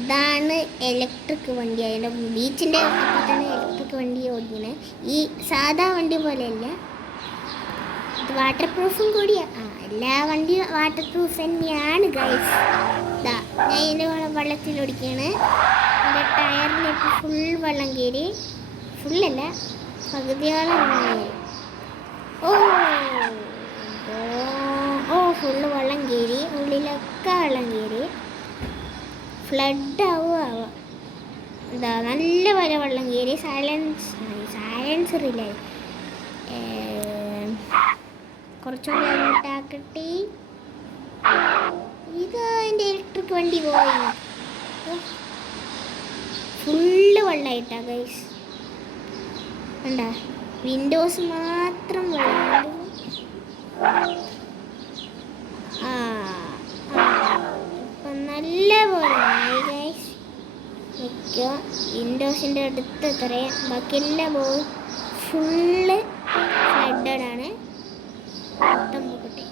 ഇതാണ് ഇലക്ട്രിക് വണ്ടി. അതിൻ്റെ ബീച്ചിൻ്റെ അപ്പുറത്താണ് ഇലക്ട്രിക് വണ്ടി ഓടിക്കുന്നത്. ഈ സാധാ വണ്ടി പോലെയല്ല, ഇത് വാട്ടർ പ്രൂഫും കൂടിയാണ്. എല്ലാ വണ്ടിയും വാട്ടർ പ്രൂഫ് തന്നെയാണ് ഗൈസ്. ഇതാ ഞാൻ ഇതിൻ്റെ വെള്ളത്തിൽ ഓടിക്കുകയാണ്. എൻ്റെ ടയറിനിപ്പോൾ ഫുൾ വെള്ളം കയറി. ഫുള്ളല്ല, പകുതിയോളം വെള്ളം കയറി. ഓ ഓ ഫുള്ള് വെള്ളം കയറി. ഉള്ളിലൊക്കെ വെള്ളം കയറി. ഫ്ലഡ് ആവുക. എന്താ നല്ല പോലെ വെള്ളം കയറി. സൈലൻസറില്ല, കുറച്ചുകൂടി അങ്ങോട്ടാക്കട്ടെ. ഇത് എൻ്റെ ഇലക്ട്രിക് വണ്ടി പോയി. ഫുള്ള് വെള്ളമായിട്ടാ ഗൈസ്. കണ്ടാ, വിൻഡോസ് മാത്രം വെള്ളം. ഇപ്പം നല്ല പോലെ ആയി ഗൈസ്. വെക്കുക വിൻഡോസിൻ്റെ അടുത്ത് എത്രയും ബാക്കിയെല്ലാം പോയി. ഫുള്ള് ഫ്ലഡാണ്. മൊത്തം പോകട്ടെ.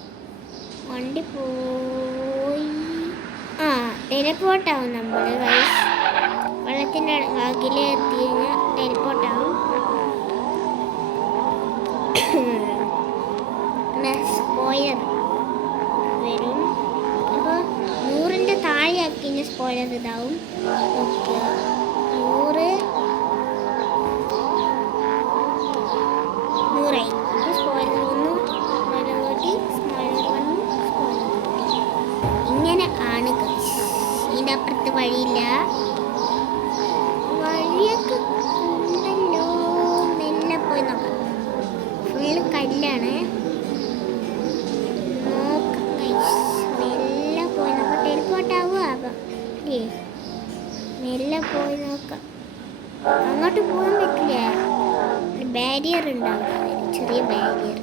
വണ്ടി പോയി. ടെലിപ്പോർട്ടാവും നമ്മൾ ഗൈസ്. വെള്ളത്തിൻ്റെ അകലെ എത്തി കഴിഞ്ഞാൽ ടെലിപ്പോർട്ടാവും. സ്പോയിലർ വരും. അപ്പോൾ 100ൻ്റെ താഴെ ആക്കി കഴിഞ്ഞാൽ സ്പോയിലർ ഇതാവും. ഓക്കെ, 100 അപ്പോൾ സ്പോയിലർ വന്നു, സ്പോയിലർ കൂട്ടി, സ്പോയിലർ വന്നു, സ്പോയിലർ കൂട്ടി. ഇങ്ങനെ ആണ് ഗൈസ്. ഇതിൻ്റെ അപ്പുറത്ത് വഴിയില്ല. വഴിയൊക്കെ ഉണ്ടല്ലോ. മെല്ലെ പോയി നോക്കാം. ഫുള്ള് കല്ലാണ്. മെല്ലെ പോയി നോക്കാം. ടെലിപ്പോർട്ടാവുക. അപ്പം മെല്ലെ പോയി നോക്കാം. അങ്ങോട്ട് പോകാൻ പറ്റില്ല, ബാരിയർ ഉണ്ടാവും, ചെറിയ ബാരിയർ.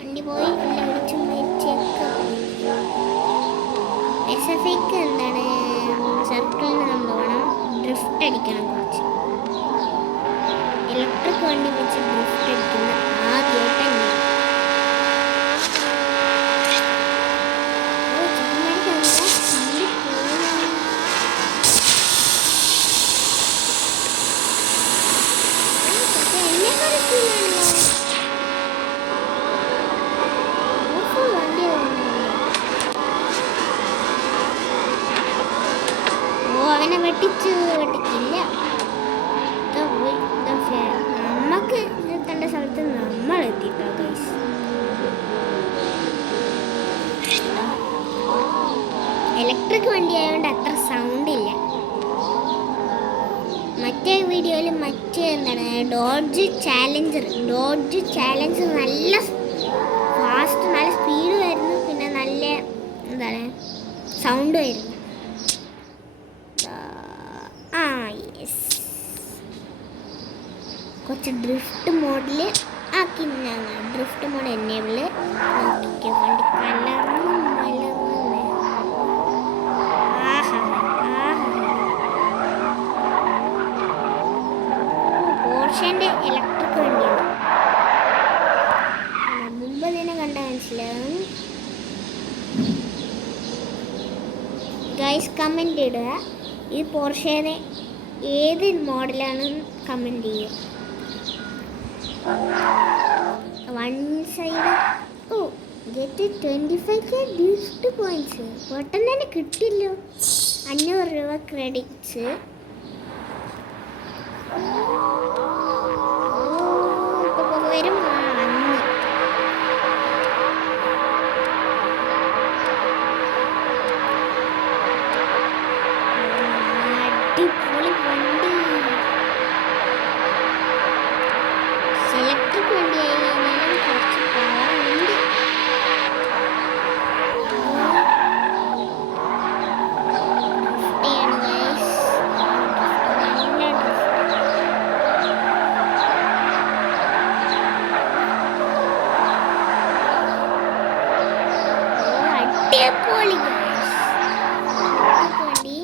വണ്ടി പോയി എല്ലാം വിളിച്ചു മരിച്ചൊക്കെ പോയി. എസ്എഫ്ഐക്ക് എന്താണ്, സർക്കിളിൽ നമ്മൾ വേണം ഡ്രിഫ്റ്റ് അടിക്കണം. കുറച്ച് ഇലക്ട്രിക് വണ്ടി വെച്ച് ഡ്രിഫ്റ്റ് അടിക്കുന്ന ആദ്യമായിട്ട് തന്നെ. അവനെ വെട്ടിക്കില്ല. നമുക്ക് എത്തേണ്ട സ്ഥലത്ത് നമ്മൾ എത്തിയിട്ടോ ഗൈസ്. ഇലക്ട്രിക് വണ്ടി ആയതുകൊണ്ട് അത്ര സൗണ്ട് ഇല്ല. മറ്റേ വീഡിയോയിൽ എന്താണ് ഡോഡ്ജ് ചാലഞ്ചർ നല്ല ഫാസ്റ്റ്, നല്ല സ്പീഡും ആയിരുന്നു. പിന്നെ നല്ല എന്താണ് സൗണ്ടും ആയിരുന്നു. കുറച്ച് ഡ്രിഫ്റ്റ് മോഡിൽ ആക്കി. ഡ്രിഫ്റ്റ് മോഡ് എനേബിൾ നോക്കിക്കോ. വണ്ടി കലർന്ന് മലർന്ന്. പോർഷൻ്റെ ഇലക്ട്രിക് വണ്ടിയാണ്. മുമ്പ് തന്നെ കണ്ട മനസ്സിലാവും ഗൈസ്. കമൻറ്റ് ഇടുക, ഈ പോർഷയുടെ ഏത് മോഡലാണെന്ന് കമൻറ്റ് ചെയ്യുക. One side get 25K gift points. പെട്ടെന്ന് തന്നെ കിട്ടില്ലോ. 500 രൂപ ക്രെഡിറ്റ്സ്. ഇപ്പോൾ വരും. അടിപൊളി വണ്ടി. ഇലക്ട്രിക് വണ്ടി ആയി കഴിഞ്ഞാലും കുറച്ച് പവറുണ്ട്. അടിപൊളി വണ്ടി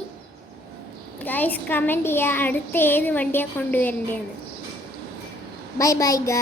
ഗൈസ്. കമൻറ്റ് ചെയ്യുക അടുത്ത ഏത് വണ്ടിയാണ് കൊണ്ടുവരേണ്ടതെന്ന്. Bye bye guys.